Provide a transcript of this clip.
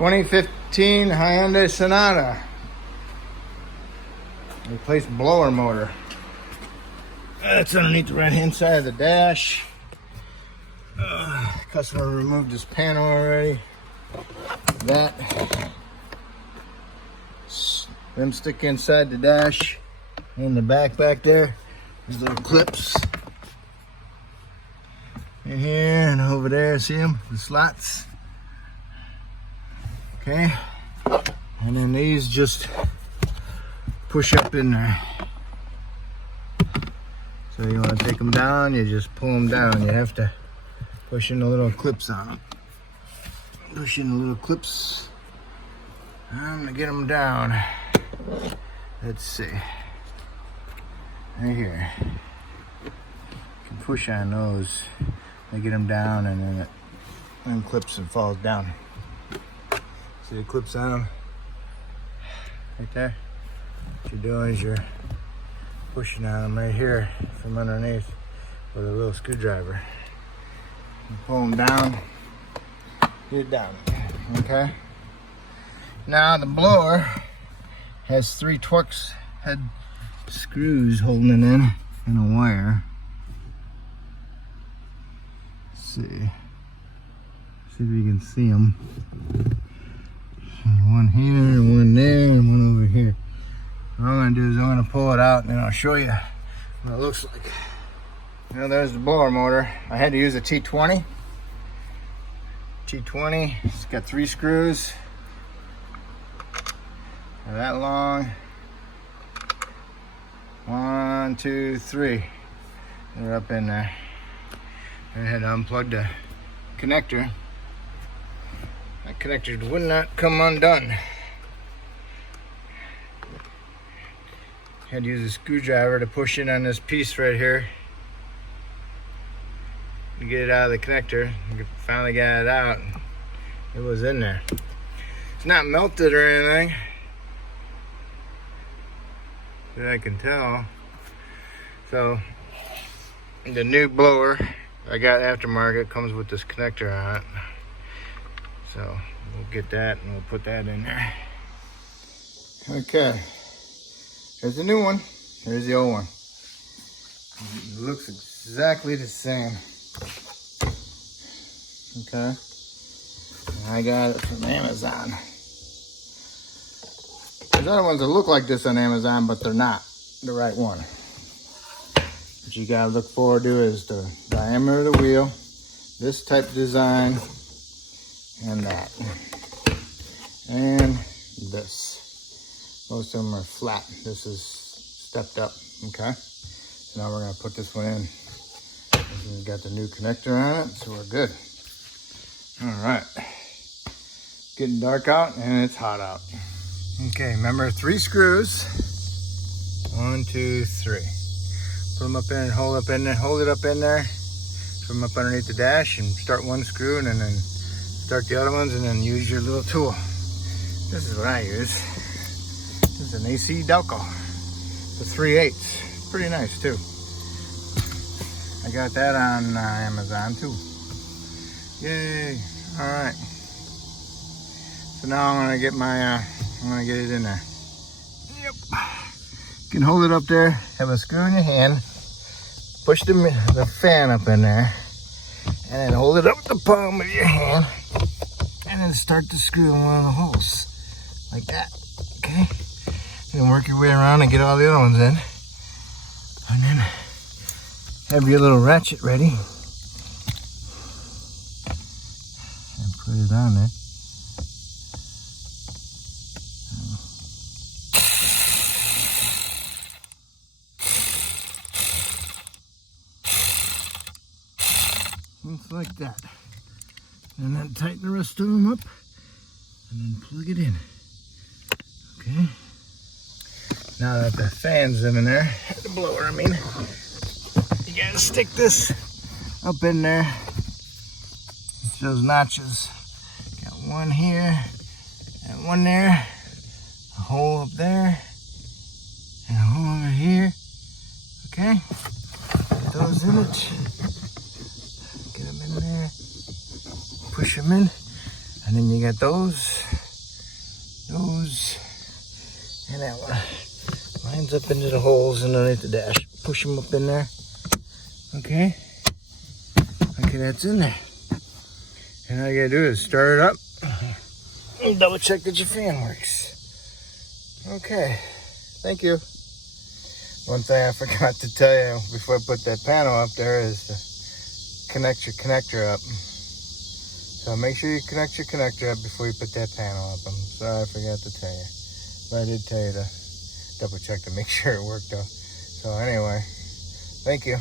2015 Hyundai Sonata. Replaced blower motor. That's underneath the right hand side of the dash. Customer removed his panel already. That. Them stick inside the dash. In the back there. These little clips. In here and over there, see them? The slots. Okay. And then these just push up in there. So you want to take them down, you just pull them down. You have to push in the little clips on them. Push in the little clips. I'm gonna get them down. Let's see. Right here. You can push on those. They get them down, and then it unclips and falls down. See the clips on them? Right there. What you're doing is you're pushing on them right here from underneath with a little screwdriver. You pull them down, get it down. Okay? Now the blower has 3 Torx head screws holding it in and a wire. Let's see if you can see them. One here, one there, and one over here. What I'm going to do is I'm going to pull it out and then I'll show you what it looks like. Now there's the blower motor. I had to use a T20. T20, it's got 3 screws. They're that long. 1, 2, 3. They're up in there. I had to unplug the connector. That connector would not come undone. Had to use a screwdriver to push in on this piece right here to get it out of the connector. Finally got it out. It was in there. It's not melted or anything that I can tell. So the new blower I got aftermarket comes with this connector on it. So we'll get that and we'll put that in there. Okay. Here's the new one. Here's the old one. It looks exactly the same. Okay. And I got it from Amazon. There's other ones that look like this on Amazon, but they're not the right one. What you gotta look forward to is the diameter of the wheel, this type of design, and that. And this. Most of them are flat. This is stepped up, okay? So now we're gonna put this one in. We've got the new connector on it, so we're good. All right. Getting dark out and it's hot out. Okay, remember 3 screws. 1, 2, 3. Put them up in and hold it up in there. Put them up underneath the dash and start one screw and then start the other ones and then use your little tool. This is what I use. This is an AC Delco. The 3/8. Pretty nice too. I got that on Amazon too. Yay! All right. So now I'm gonna get my, I'm gonna get it in there. Yep. You can hold it up there. Have a screw in your hand. Push the fan up in there, and then hold it up with the palm of your hand, and then start to screw in one of the holes, like that. Okay. And then work your way around and get all the other ones in, and then have your little ratchet ready and put it on there. Just like that. And then tighten the rest of them up and then plug it in. Okay. Now that the fan's in there, the blower, I mean, you gotta stick this up in there. It's those notches. Got one here and one there, a hole up there, and a hole over here. Okay. Put those in it. Get them in there. Push them in. And then you got those, and that one. Lines up into the holes underneath the dash. Push them up in there. Okay. Okay, that's in there. And all you gotta do is start it up and double check that your fan works. Okay, thank you. One thing I forgot to tell you before I put that panel up there is to connect your connector up. So make sure you connect your connector up before you put that panel up. I'm sorry I forgot to tell you. But I did tell you to double check to make sure it worked though. So anyway, thank you.